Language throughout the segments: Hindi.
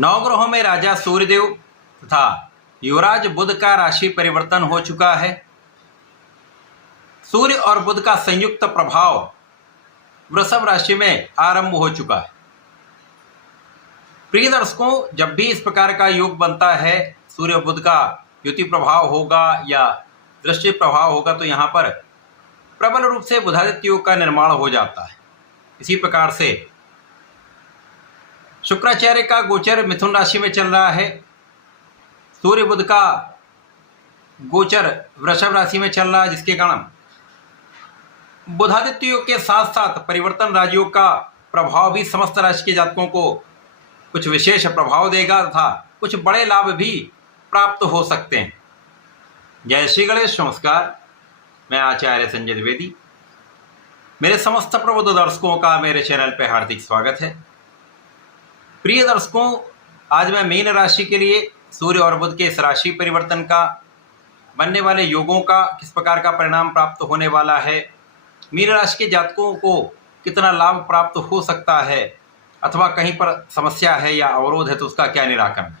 नवग्रहों में राजा सूर्यदेव तथा युवराज बुध का राशि परिवर्तन हो चुका है। सूर्य और बुध का संयुक्त प्रभाव वृषभ राशि में आरंभ हो चुका है। प्रिय दर्शकों, जब भी इस प्रकार का योग बनता है, सूर्य बुध का युति प्रभाव होगा या दृष्टि प्रभाव होगा, तो यहाँ पर प्रबल रूप से बुधादित्य योग का निर्माण हो जाता है। इसी प्रकार से शुक्राचार्य का गोचर मिथुन राशि में चल रहा है, सूर्य बुध का गोचर वृषभ राशि में चल रहा है, जिसके कारण बुधादित्य योग के साथ साथ परिवर्तन राजयोग का प्रभाव भी समस्त राशि के जातकों को कुछ विशेष प्रभाव देगा तथा कुछ बड़े लाभ भी प्राप्त हो सकते हैं। जय श्री गणेश, नमस्कार। मैं आचार्य संजय द्विवेदी। मेरे समस्त प्रबुद्ध दर्शकों का मेरे चैनल पर हार्दिक स्वागत है। प्रिय दर्शकों, आज मैं मीन राशि के लिए सूर्य और बुध के इस राशि परिवर्तन का बनने वाले योगों का किस प्रकार का परिणाम प्राप्त होने वाला है, मीन राशि के जातकों को कितना लाभ प्राप्त हो सकता है, अथवा कहीं पर समस्या है या अवरोध है तो उसका क्या निराकरण,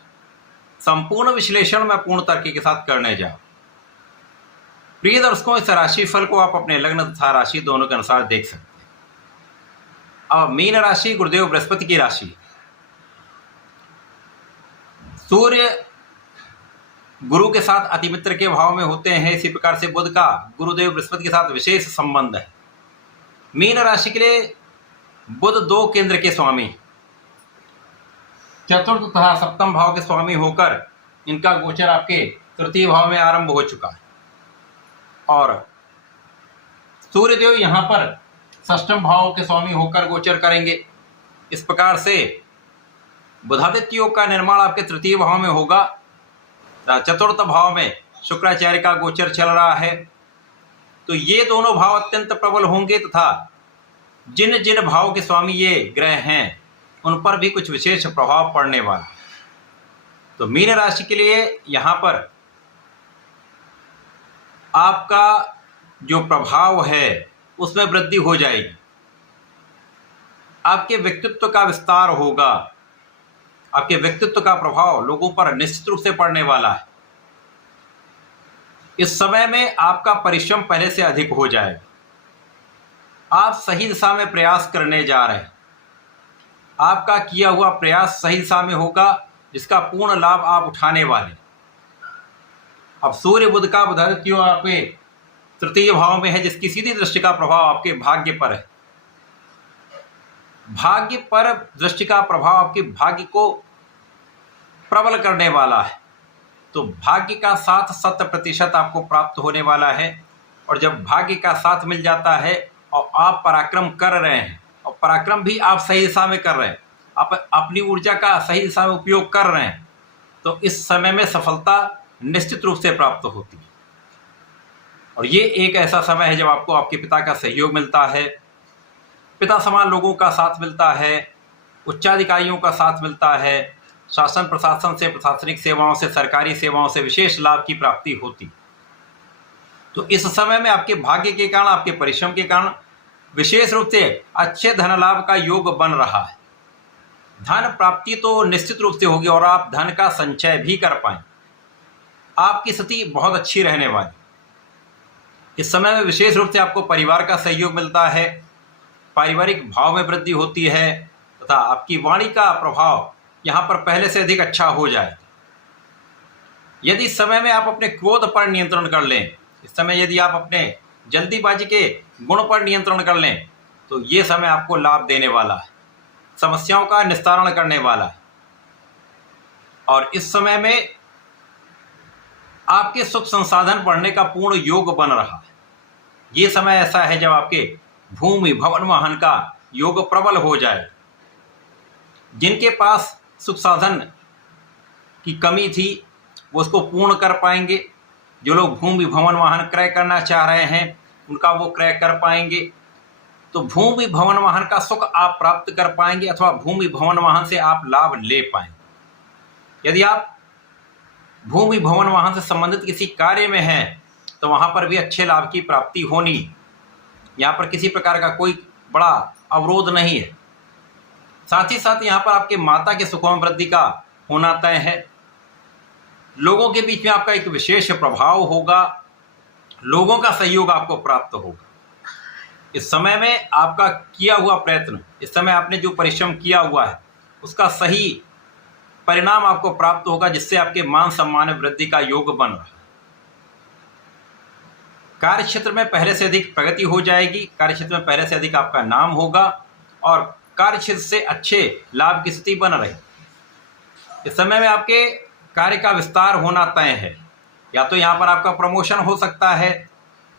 संपूर्ण विश्लेषण मैं पूर्ण तर्क के साथ करने जा। प्रिय दर्शकों, इस राशि फल को आप अपने लग्न तथा राशि दोनों के अनुसार देख सकते हैं। अब मीन राशि गुरुदेव बृहस्पति की राशि। सूर्य गुरु के साथ अतिमित्र के भाव में होते हैं, इसी प्रकार से बुध का गुरुदेव बृहस्पति के साथ विशेष संबंध है। मीन राशि के लिए बुध दो केंद्र के स्वामी, चतुर्थ तथा सप्तम भाव के स्वामी होकर इनका गोचर आपके तृतीय भाव में आरंभ हो चुका है और सूर्यदेव यहाँ पर षष्ठम भाव के स्वामी होकर गोचर करेंगे। इस प्रकार से बुधादित्य योग का निर्माण आपके तृतीय भाव में होगा। चतुर्थ भाव में शुक्राचार्य का गोचर चल रहा है, तो ये दोनों भाव अत्यंत प्रबल होंगे तथा जिन जिन भाव के स्वामी ये ग्रह हैं उन पर भी कुछ विशेष प्रभाव पड़ने वाला। तो मीन राशि के लिए यहाँ पर आपका जो प्रभाव है उसमें वृद्धि हो जाएगी, आपके व्यक्तित्व का विस्तार होगा, आपके व्यक्तित्व का प्रभाव लोगों पर निश्चित रूप से पड़ने वाला है। इस समय में आपका परिश्रम पहले से अधिक हो जाएगा, आप सही दिशा में प्रयास करने जा रहे हैं, आपका किया हुआ प्रयास सही दिशा में होगा, जिसका पूर्ण लाभ आप उठाने वाले। अब सूर्य बुध का बुधादित्य योग आपके तृतीय भाव में है, जिसकी सीधी दृष्टि का प्रभाव आपके भाग्य पर है। भाग्य पर दृष्टि का प्रभाव आपके भाग्य को प्रबल करने वाला है, तो भाग्य का साथ 100% आपको प्राप्त होने वाला है। और जब भाग्य का साथ मिल जाता है और आप पराक्रम कर रहे हैं, और पराक्रम भी आप सही दिशा में कर रहे हैं, आप अपनी ऊर्जा का सही दिशा में उपयोग कर रहे हैं, तो इस समय में सफलता निश्चित रूप से प्राप्त होती है। और ये एक ऐसा समय है जब आपको आपके पिता का सहयोग मिलता है, पिता समान लोगों का साथ मिलता है, उच्चाधिकारियों का साथ मिलता है, शासन प्रशासन से, प्रशासनिक सेवाओं से, सरकारी सेवाओं से विशेष लाभ की प्राप्ति होती। तो इस समय में आपके भाग्य के कारण, आपके परिश्रम के कारण विशेष रूप से अच्छे धन लाभ का योग बन रहा है। धन प्राप्ति तो निश्चित रूप से होगी और आप धन का संचय भी कर पाएं। आपकी स्थिति बहुत अच्छी रहने वाली। इस समय में विशेष रूप से आपको परिवार का सहयोग मिलता है, पारिवारिक भाव में वृद्धि होती है तथा आपकी वाणी का प्रभाव यहाँ पर पहले से अधिक अच्छा हो जाए। यदि इस समय में आप अपने क्रोध पर नियंत्रण कर लें, इस समय यदि आप अपने जल्दीबाजी के गुण पर नियंत्रण कर लें, तो ये समय आपको लाभ देने वाला है, समस्याओं का निस्तारण करने वाला है। और इस समय में आपके सुख संसाधन बढ़ने का पूर्ण योग बन रहा है। ये समय ऐसा है जब आपके भूमि भवन वाहन का योग प्रबल हो जाए। जिनके पास सुख साधन की कमी थी वो उसको पूर्ण कर पाएंगे। जो लोग भूमि भवन वाहन क्रय करना चाह रहे हैं उनका वो क्रय कर पाएंगे। तो भूमि भवन वाहन का सुख आप प्राप्त कर पाएंगे अथवा भूमि भवन वाहन से आप लाभ ले पाएंगे। यदि आप भूमि भवन वाहन से संबंधित किसी कार्य में हैं तो वहाँ पर भी अच्छे लाभ की प्राप्ति होनी। यहाँ पर किसी प्रकार का कोई बड़ा अवरोध नहीं है। साथ ही साथ यहाँ पर आपके माता के सुखों में वृद्धि का होना तय है। लोगों के बीच में आपका एक विशेष प्रभाव होगा, लोगों का सहयोग आपको प्राप्त होगा। इस समय में आपका किया हुआ प्रयत्न, इस समय आपने जो परिश्रम किया हुआ है उसका सही परिणाम आपको प्राप्त होगा, जिससे आपके मान सम्मान में वृद्धि का योग बन रहा है। कार्य क्षेत्र में पहले से अधिक प्रगति हो जाएगी, कार्य क्षेत्र में पहले से अधिक आपका नाम होगा और कार्य क्षेत्र से अच्छे लाभ की स्थिति बन रही। इस समय में आपके कार्य का विस्तार होना तय है, या तो यहाँ पर आपका प्रमोशन हो सकता है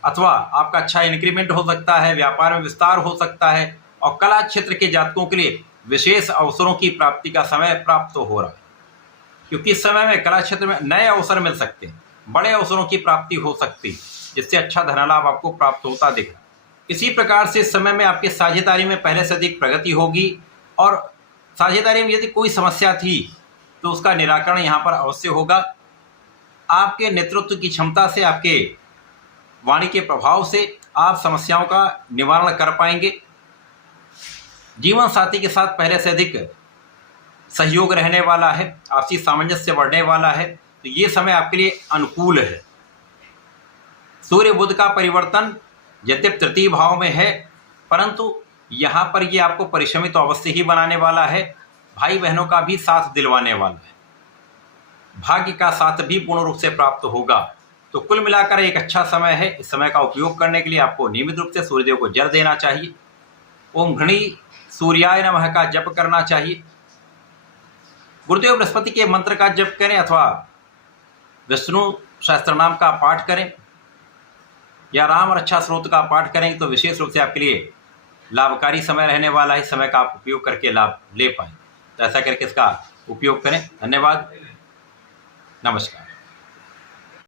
अथवा आपका अच्छा इंक्रीमेंट हो सकता है, व्यापार में विस्तार हो सकता है। और कला क्षेत्र के जातकों के लिए विशेष अवसरों की प्राप्ति का समय प्राप्त हो रहा है, क्योंकि इस समय में कला क्षेत्र में नए अवसर मिल सकते हैं, बड़े अवसरों की प्राप्ति हो सकती है, जिससे अच्छा धनलाभ आपको प्राप्त होता दिख रहा है। इसी प्रकार से इस समय में आपकी साझेदारी में पहले से अधिक प्रगति होगी और साझेदारी में यदि कोई समस्या थी तो उसका निराकरण यहाँ पर अवश्य होगा। आपके नेतृत्व की क्षमता से, आपके वाणी के प्रभाव से आप समस्याओं का निवारण कर पाएंगे। जीवन साथी के साथ पहले से अधिक सहयोग रहने वाला है, आपसी सामंजस्य बढ़ने वाला है, तो ये समय आपके लिए अनुकूल है। सूर्य बुध का परिवर्तन यद्यप तृतीय भाव में है, परंतु यहाँ पर ये आपको परिश्रमी तो अवश्य ही बनाने वाला है, भाई बहनों का भी साथ दिलवाने वाला है, भाग्य का साथ भी पूर्ण रूप से प्राप्त होगा। तो कुल मिलाकर एक अच्छा समय है। इस समय का उपयोग करने के लिए आपको नियमित रूप से सूर्यदेव को जल देना चाहिए, ओम घृणी सूर्याय नमः का जप करना चाहिए, गुरुदेव बृहस्पति के मंत्र का जप करें अथवा विष्णु सहस्त्रनाम का पाठ करें या राम रक्षा स्रोत का पाठ करें, तो विशेष रूप से आपके लिए लाभकारी समय रहने वाला है। इस समय का आप उपयोग करके लाभ ले पाएं, तो ऐसा करके इसका उपयोग करें। धन्यवाद, नमस्कार।